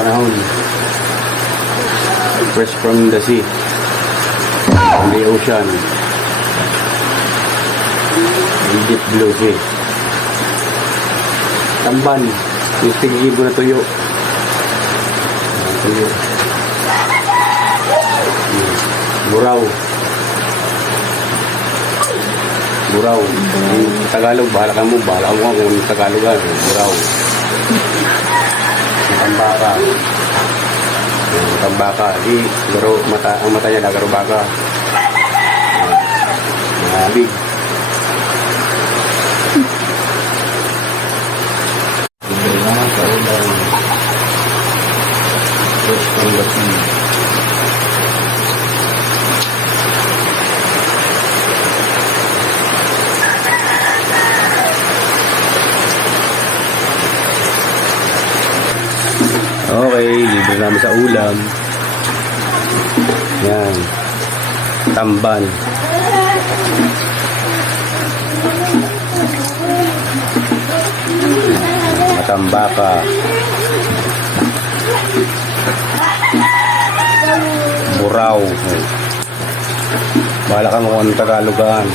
panahon. Fresh from the sea. From the ocean. Deep blue sea. Tamban. Yung tinggibo na tuyo. Tuyo. Buraw. Buraw. Yung Tagalog, bahala ka mo. Bahala mo kung yung Tagalog ka. Buraw. Tambaka. Tambaka. Di, garo, ang mata niya na garo baka. Big. Okay, libre namin sa ulam. Yan. Tamban. Matambaka. Buraw. Bahala ka mo kung anong Tagalogan.